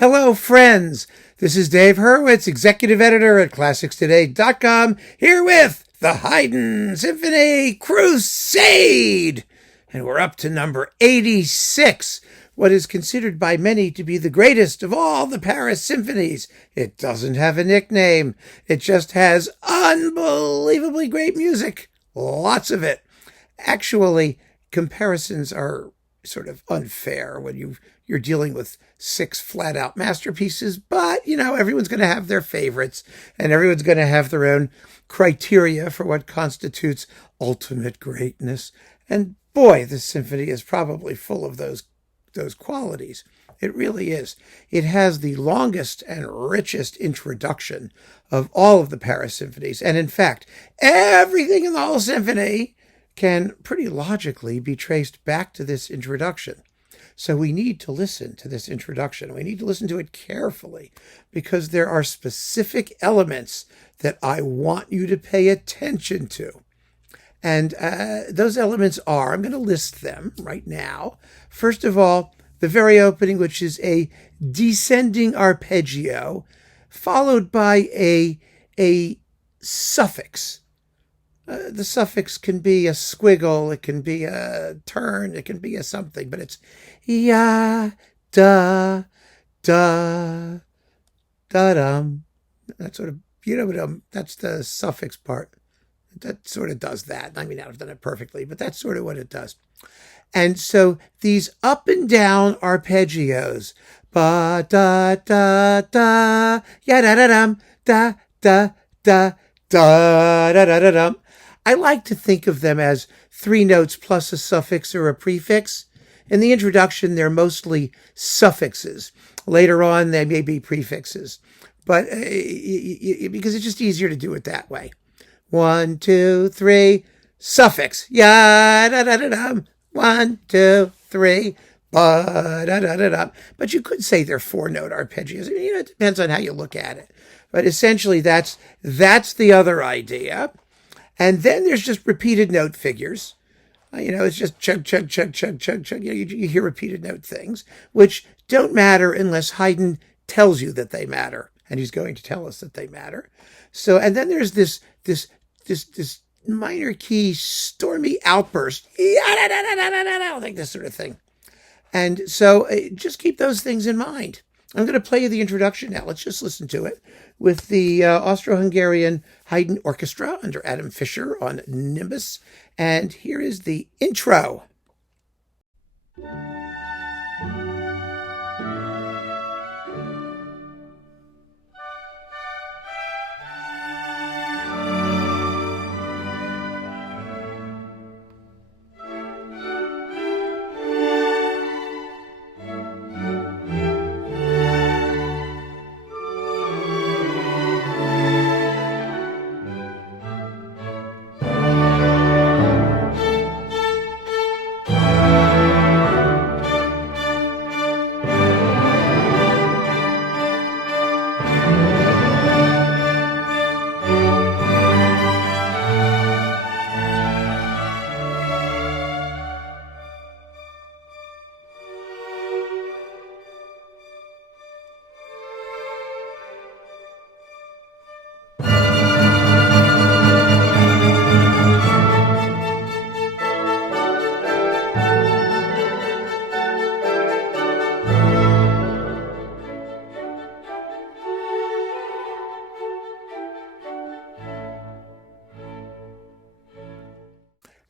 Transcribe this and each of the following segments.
Hello, friends. This is Dave Hurwitz, executive editor at ClassicsToday.com, here with the Haydn Symphony Crusade. And we're up to number 86, what is considered by many to be the greatest of all the Paris symphonies. It doesn't have a nickname. It just has unbelievably great music. Lots of it. Actually, comparisons are sort of unfair when you're dealing with 6 flat-out masterpieces, but, everyone's going to have their favorites, and everyone's going to have their own criteria for what constitutes ultimate greatness. And boy, this symphony is probably full of those qualities. It really is. It has the longest and richest introduction of all of the Paris symphonies, and in fact, everything in the whole symphony can pretty logically be traced back to this introduction. So we need to listen to this introduction. We need to listen to it carefully because there are specific elements that I want you to pay attention to. And those elements are, I'm going to list them right now. First of all, the very opening, which is a descending arpeggio, followed by a suffix. The suffix can be a squiggle, it can be a turn, it can be a something, but it's ya, da, da, da, dum. That sort of, that's the suffix part. That sort of does that. I mean, I've done it perfectly, but that's sort of what it does. And so these up and down arpeggios, ba, da, da, da, ya, da, da, dum, da, da, da, da, da, da, da, dum. I like to think of them as 3 notes plus a suffix or a prefix. In the introduction, they're mostly suffixes. Later on, they may be prefixes, but because it's just easier to do it that way. 1, 2, 3, suffix. Ya da da da dum. 1, 2, 3, ba da da da dum. But you could say they're 4-note arpeggios. I mean, it depends on how you look at it. But essentially, that's the other idea. And then there's just repeated note figures. It's just chug, chug, chug, chug, chug, chug. You hear repeated note things, which don't matter unless Haydn tells you that they matter. And he's going to tell us that they matter. So, and then there's this minor key stormy outburst. Like this sort of thing. And so just keep those things in mind. I'm going to play you the introduction now. Let's just listen to it with the Austro-Hungarian Haydn Orchestra under Adam Fischer on Nimbus. And here is the intro.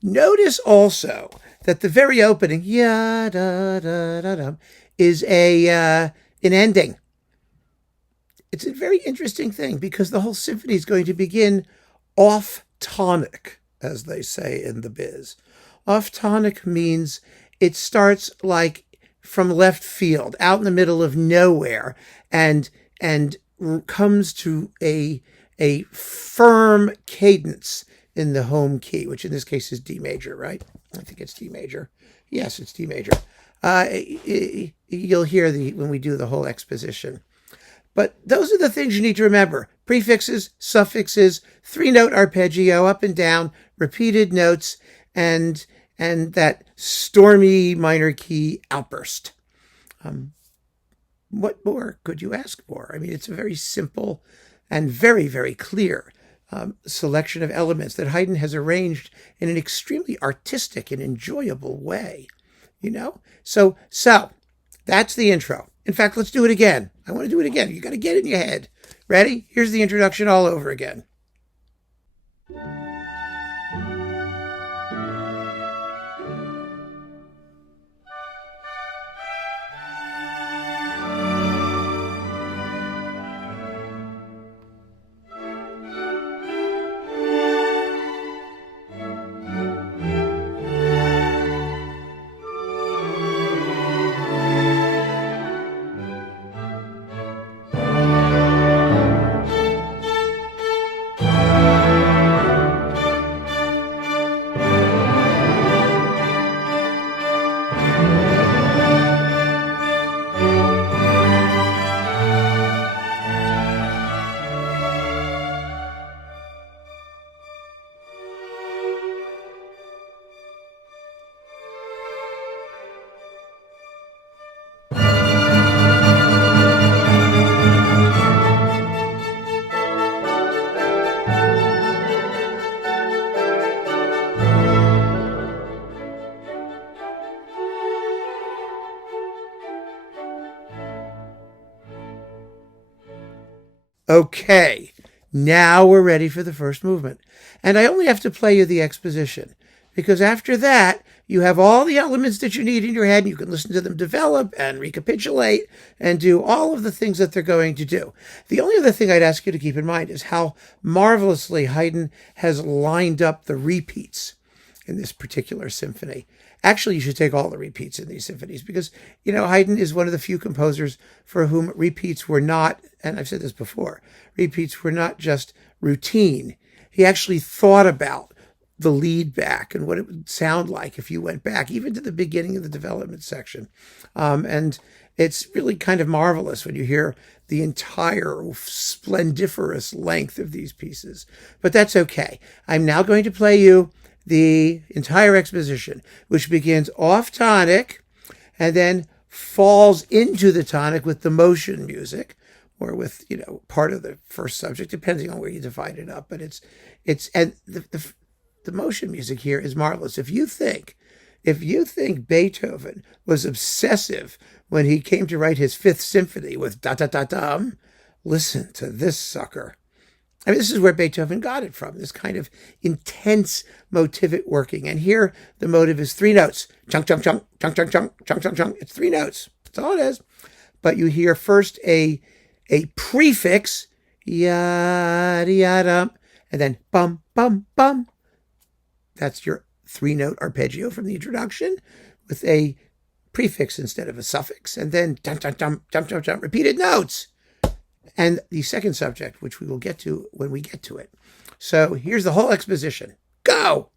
Notice also that the very opening, ya da da da da, is an ending. It's a very interesting thing because the whole symphony is going to begin off tonic, as they say in the biz. Off tonic means it starts like from left field, out in the middle of nowhere, and comes to a firm cadence in the home key, which in this case is D major, right? I think it's D major. Yes, it's D major. You'll hear when we do the whole exposition. But those are the things you need to remember. Prefixes, suffixes, 3-note arpeggio, up and down, repeated notes, and that stormy minor key outburst. what more could you ask for? I mean, it's a very simple and very, very clear selection of elements that Haydn has arranged in an extremely artistic and enjoyable way, you know? So that's the intro. In fact, let's do it again. I want to do it again. You got to get it in your head. Ready? Here's the introduction all over again. Okay, now we're ready for the first movement. And I only have to play you the exposition, because after that, you have all the elements that you need in your head, and you can listen to them develop and recapitulate and do all of the things that they're going to do. The only other thing I'd ask you to keep in mind is how marvelously Haydn has lined up the repeats in this particular symphony. Actually, you should take all the repeats in these symphonies because, you know, Haydn is one of the few composers for whom repeats were not, and I've said this before, repeats were not just routine. He actually thought about the lead back and what it would sound like if you went back, even to the beginning of the development section. And it's really kind of marvelous when you hear the entire splendiferous length of these pieces. But that's okay. I'm now going to play you the entire exposition, which begins off tonic and then falls into the tonic with the motion music, or with, you know, part of the first subject, depending on where you divide it up. But it's and the motion music here is marvelous. If you think Beethoven was obsessive when he came to write his Fifth Symphony with da-da-da-dum, listen to this sucker. I mean, this is where Beethoven got it from, this kind of intense motivic working. And here, the motive is three notes. Chunk, chunk, chunk, chunk, chunk, chunk, chunk, chunk, chunk. It's three notes. That's all it is. But you hear first a prefix, yada, yada, and then bum, bum, bum. That's your three-note arpeggio from the introduction with a prefix instead of a suffix. And then dum, dum, dum, dum, dum, dum, repeated notes. And the second subject, which we will get to when we get to it. So here's the whole exposition. Go!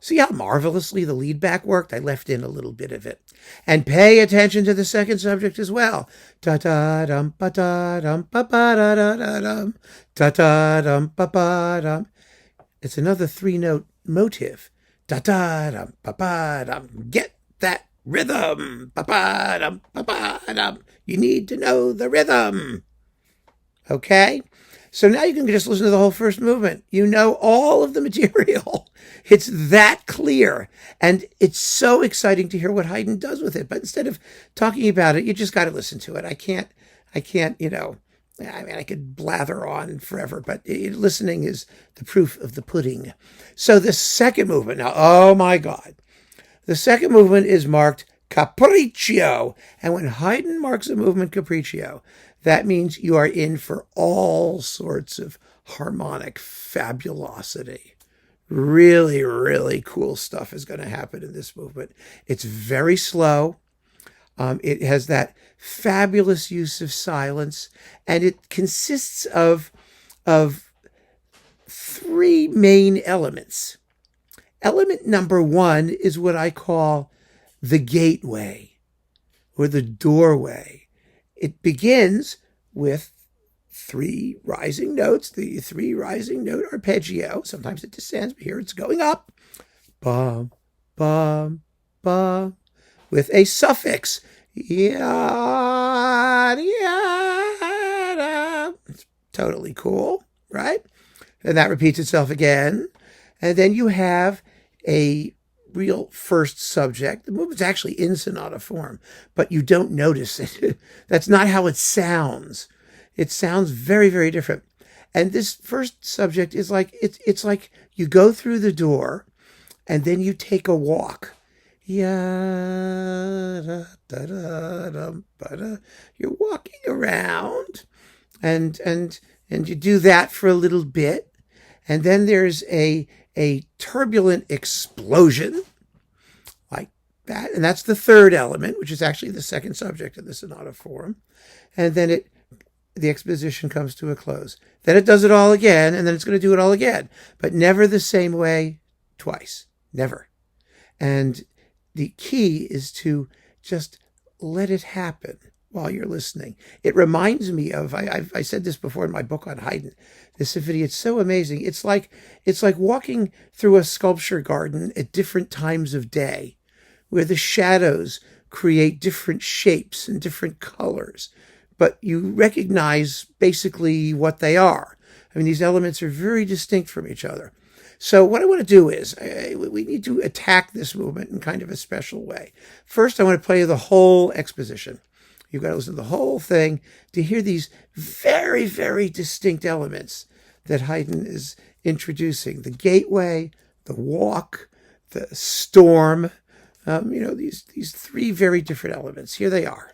See how marvelously the lead back worked? I left in a little bit of it. And pay attention to the second subject as well. Ta-ta-dum, pa-ta-dum, pa-pa-da-da-da-dum, ta-ta-dum, pa-pa-dum. It's another three-note motive. Ta-ta-dum, pa-pa-dum. Get that rhythm. Pa-pa-dum, pa-pa-dum. You need to know the rhythm. Okay? So now you can just listen to the whole first movement. You know all of the material. It's that clear. And it's so exciting to hear what Haydn does with it. But instead of talking about it, you just got to listen to it. I can't, I could blather on forever, but listening is the proof of the pudding. So the second movement, now, oh my God. The second movement is marked Capriccio. And when Haydn marks a movement Capriccio, that means you are in for all sorts of harmonic fabulosity. Really, really cool stuff is going to happen in this movement. It's very slow. It has that fabulous use of silence, and it consists of three main elements. Element number one is what I call the gateway or the doorway. It begins with three rising notes, the three rising note arpeggio. Sometimes it descends, but here it's going up. Bum, bum, bum. With a suffix. Yada, yada. It's totally cool, right? And that repeats itself again. And then you have a real first subject. The movement's actually in sonata form, but you don't notice it. That's not how it sounds. It sounds very, very different. And this first subject is like, it's like you go through the door and then you take a walk. You're walking around and you do that for a little bit. And then there's a turbulent explosion like that. And that's the third element, which is actually the second subject of the sonata form. And then the exposition comes to a close. Then it does it all again, and then it's going to do it all again, but never the same way twice. Never. And the key is to just let it happen while you're listening. It reminds me of, I said this before in my book on Haydn, the symphony. It's so amazing. It's like walking through a sculpture garden at different times of day, where the shadows create different shapes and different colors, but you recognize basically what they are. I mean, these elements are very distinct from each other. So what I want to do is we need to attack this movement in kind of a special way. First, I want to play the whole exposition. You've got to listen to the whole thing to hear these very, very distinct elements that Haydn is introducing. The gateway, the walk, the storm, these three very different elements. Here they are.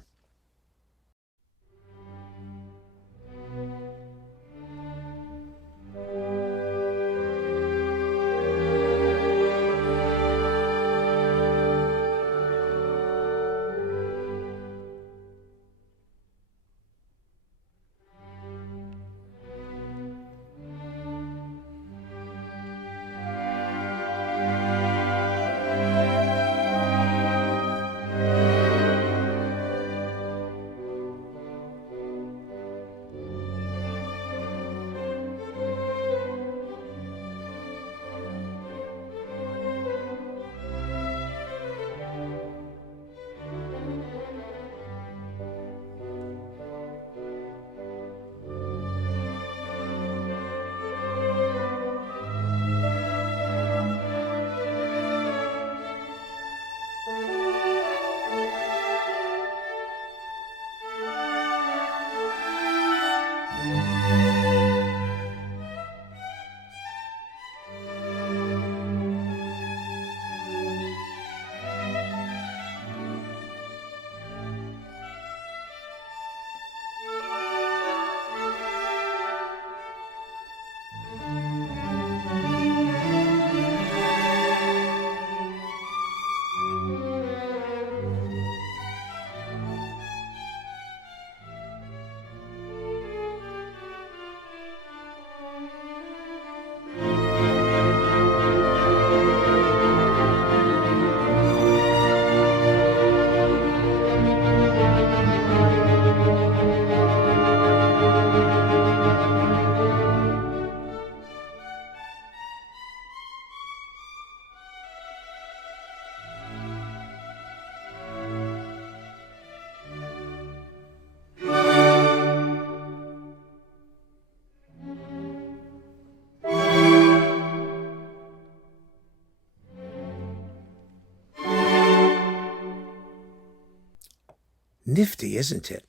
Nifty, isn't it?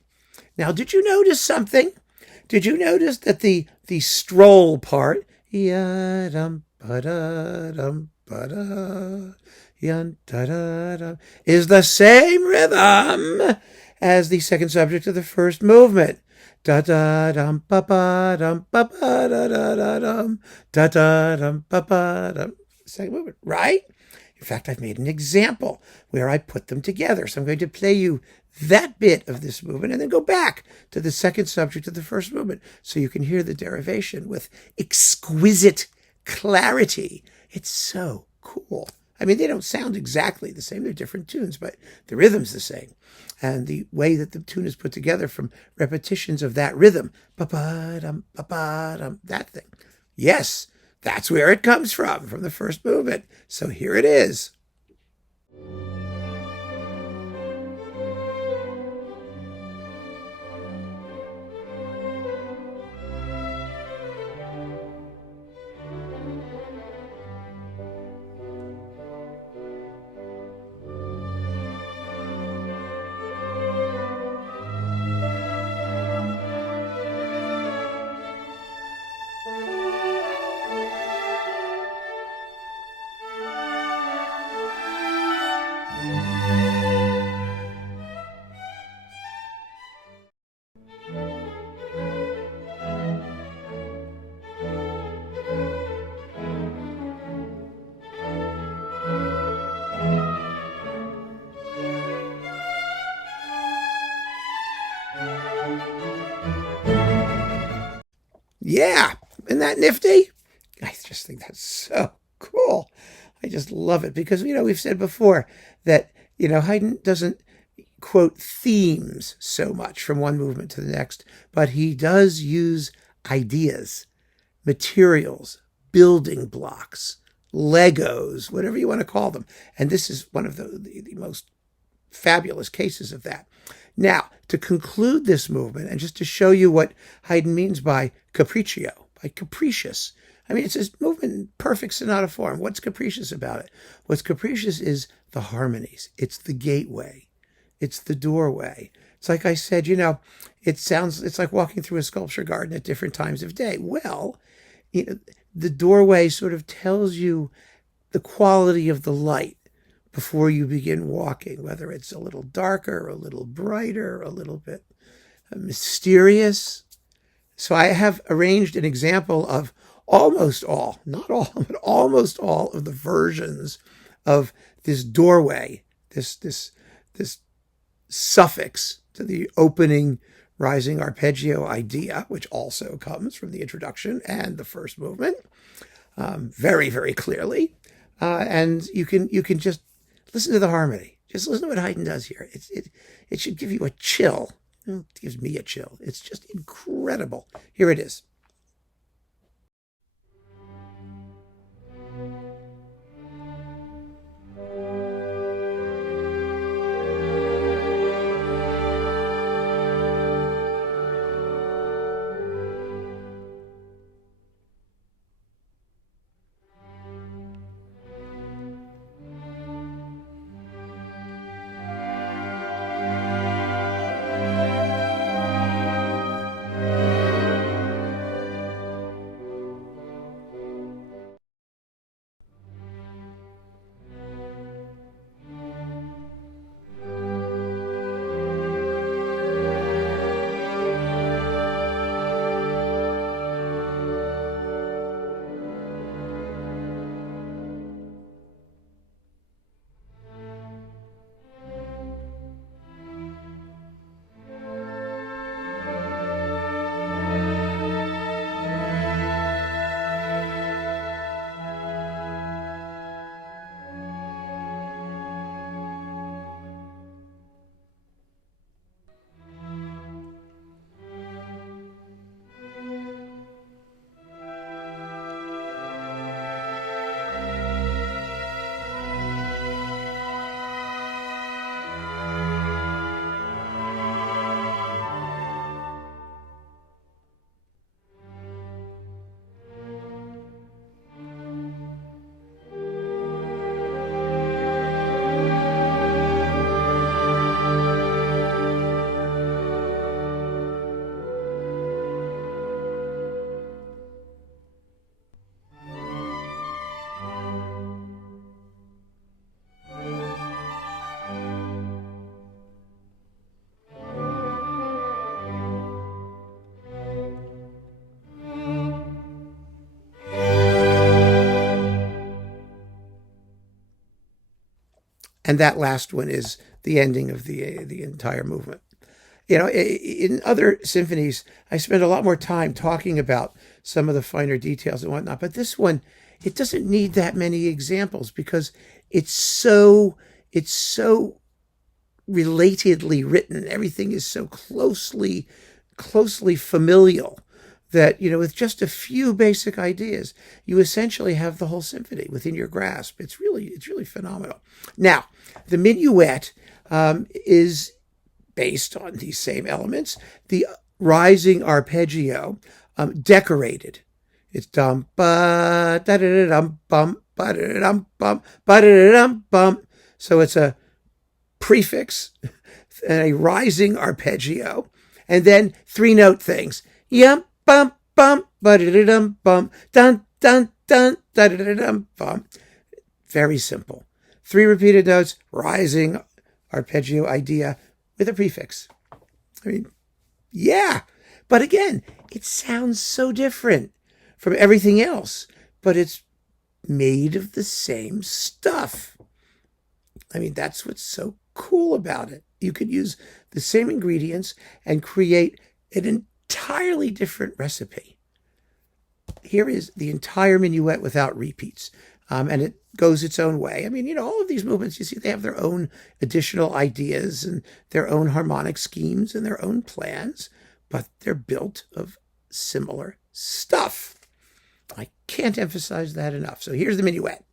Now, did you notice something? Did you notice that the stroll part, ya-dum, ba-da-dum, ba-da, yan-da-da-dum, is the same rhythm as the second subject of the first movement. Da-da-dum, ba-ba-dum, ba-ba-da-da-da-dum, da-da-dum, ba-ba-dum. Second movement, right? In fact, I've made an example where I put them together. So I'm going to play you that bit of this movement and then go back to the second subject of the first movement so you can hear the derivation with exquisite clarity. It's so cool. I mean, they don't sound exactly the same. They're different tunes, but the rhythm's the same. And the way that the tune is put together from repetitions of that rhythm, ba-ba-dum, ba-ba-dum, that thing. Yes, that's where it comes from the first movement. So here it is. Yeah, isn't that nifty? I just think that's so cool. I just love it because, we've said before that, Haydn doesn't quote themes so much from one movement to the next, but he does use ideas, materials, building blocks, Legos, whatever you want to call them. And this is one of the most fabulous cases of that. Now, to conclude this movement, and just to show you what Haydn means by capriccio, by capricious. I mean, it's a movement in perfect sonata form. What's capricious about it? What's capricious is the harmonies. It's the gateway. It's the doorway. It's like I said, it's like walking through a sculpture garden at different times of day. Well, the doorway sort of tells you the quality of the light before you begin walking, whether it's a little darker, a little brighter, a little bit mysterious. So I have arranged an example of almost all, not all, but almost all of the versions of this doorway, this suffix to the opening rising arpeggio idea, which also comes from the introduction and the first movement, very, very clearly. And you can just listen to the harmony. Just listen to what Haydn does here. It should give you a chill. It gives me a chill. It's just incredible. Here it is. and that last one is the ending of the entire movement. You know, in other symphonies, I spend a lot more time talking about some of the finer details and whatnot. But this one, it doesn't need that many examples because it's so relatedly written. Everything is so closely familial that, you know, with just a few basic ideas, you essentially have the whole symphony within your grasp. It's really phenomenal. Now, the minuet is based on these same elements. The rising arpeggio, decorated. It's dum ba da da da dum bum ba da dum bum ba da dum bum. So it's a prefix and a rising arpeggio, and then 3-note things. Yum bum bum ba da dum bum dun dun dun da da dum bum. Very simple. 3 repeated notes, rising arpeggio idea with a prefix. I mean, yeah. But again, it sounds so different from everything else, but it's made of the same stuff. I mean, that's what's so cool about it. You could use the same ingredients and create an entirely different recipe. Here is the entire minuet without repeats. And it goes its own way. I mean, you know, all of these movements, you see, they have their own additional ideas and their own harmonic schemes and their own plans, but they're built of similar stuff. I can't emphasize that enough. So here's the minuet.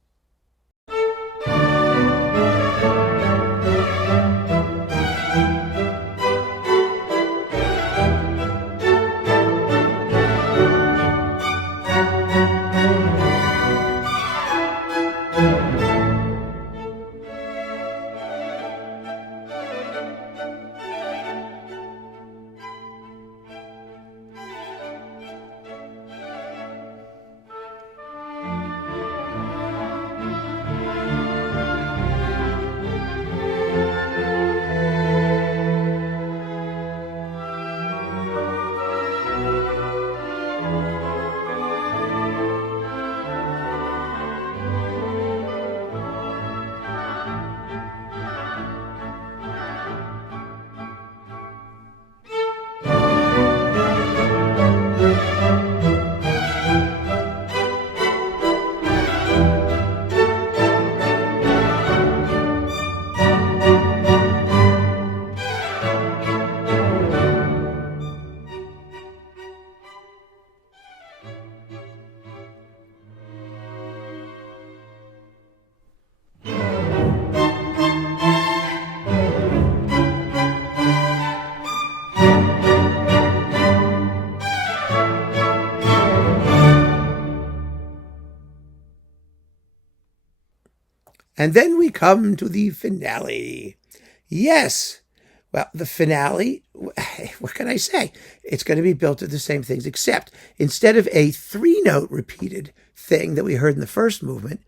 And then we come to the finale. Yes. Well, the finale, what can I say? It's going to be built of the same things, except instead of a 3-note repeated thing that we heard in the first movement,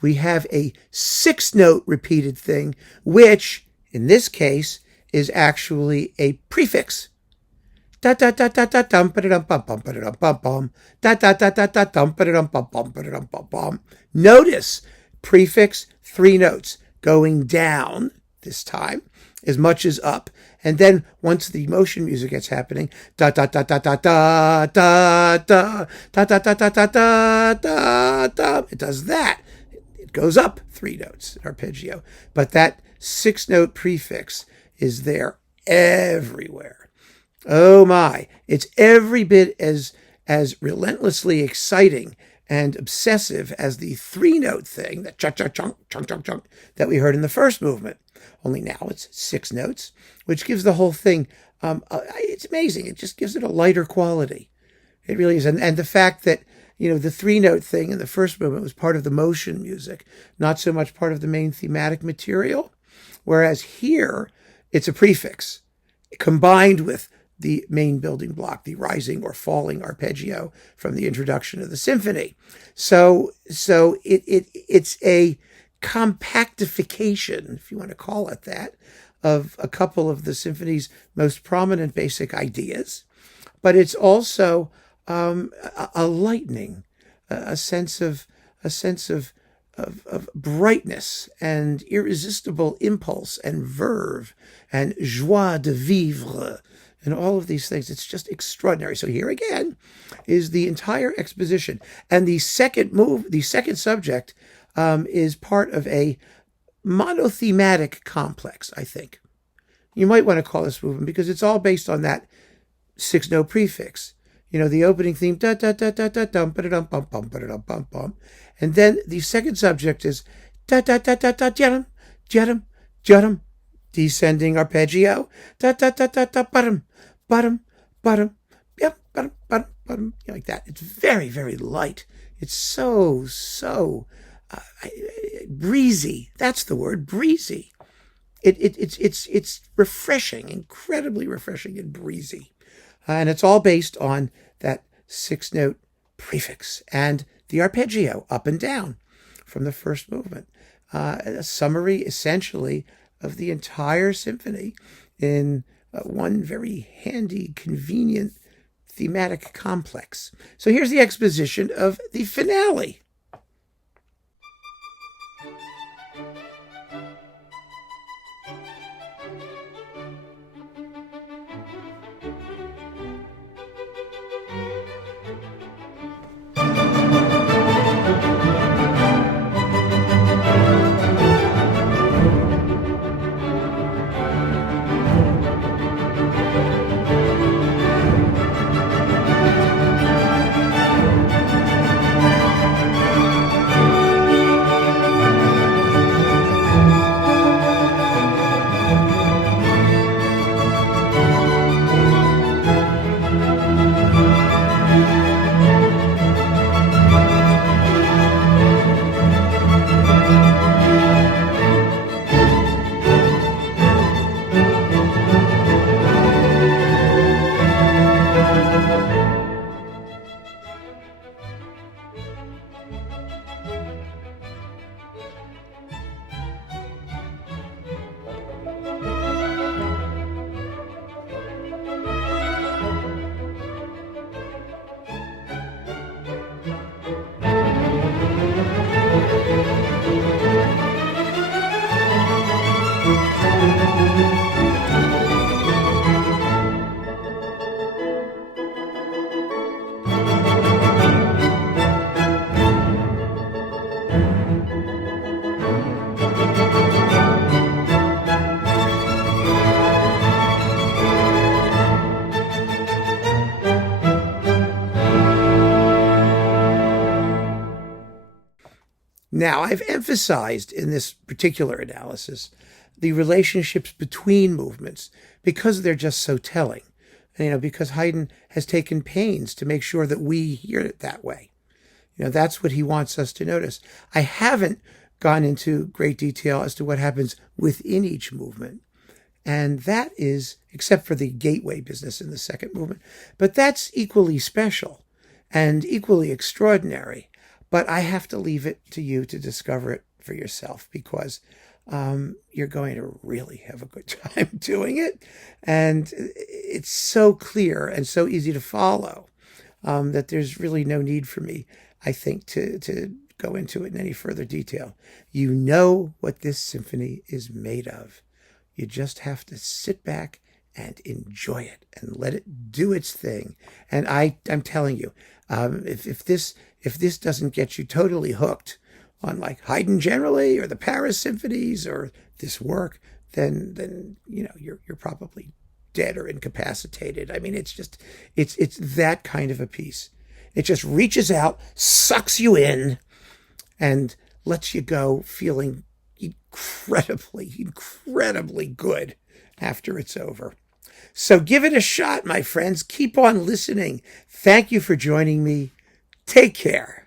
we have a 6-note repeated thing, which in this case is actually a prefix. Da da da da da dum ba dum bum bum ba dum bum bum. Da da da da da dum ba dum bum bum ba dum bum bum. Notice prefix, 3 notes going down this time as much as up, and then once the motion music gets happening, da da da da da da da da da da da da da da da da. It does that. It goes up 3 notes, arpeggio, but that 6-note prefix is there everywhere. Oh my! It's every bit as relentlessly exciting and obsessive as the 3-note thing, that cha-cha-chunk, chunk-chunk-chunk, that we heard in the first movement. Only now it's 6 notes, which gives the whole thing, it's amazing. It just gives it a lighter quality. It really is. And the fact that, you know, the 3-note thing in the first movement was part of the motion music, not so much part of the main thematic material, whereas here it's a prefix combined with the main building block, the rising or falling arpeggio from the introduction of the symphony. So it's a compactification, if you want to call it that, of a couple of the symphony's most prominent basic ideas. But it's also a lightening, a sense of of brightness and irresistible impulse and verve and joie de vivre and all of these things. It's just extraordinary. So here again is the entire exposition. And the second subject is part of a monothematic complex, I think. You might want to call this movement because it's all based on that 6-note prefix. You know, the opening theme, da da da da da dum ba dum bum bum ba dum bum bum, and then the second subject is da da da da da jadum jadum jadum, descending arpeggio, da da da da da bottom bottom bottom, yep, bottom bottom bottom, like that. It's very, very light. It's so breezy. That's the word, breezy. It's refreshing, incredibly refreshing and breezy. And it's all based on that 6-note prefix and the arpeggio up and down from the first movement. A summary, essentially, of the entire symphony in one very handy, convenient thematic complex. So here's the exposition of the finale. Now, I've emphasized in this particular analysis the relationships between movements because they're just so telling. And, because Haydn has taken pains to make sure that we hear it that way. That's what he wants us to notice. I haven't gone into great detail as to what happens within each movement. And that is, except for the gateway business in the second movement, but that's equally special and equally extraordinary. But I have to leave it to you to discover it for yourself because you're going to really have a good time doing it. And it's so clear and so easy to follow that there's really no need for me, I think, to go into it in any further detail. You know what this symphony is made of. You just have to sit back and enjoy it and let it do its thing. And I'm telling you, if this doesn't get you totally hooked on like Haydn generally or the Paris symphonies or this work, then you're probably dead or incapacitated. I mean, it's that kind of a piece. It just reaches out, sucks you in, and lets you go feeling incredibly good after it's over. So give it a shot, my friends. Keep on listening. Thank you for joining me. Take care.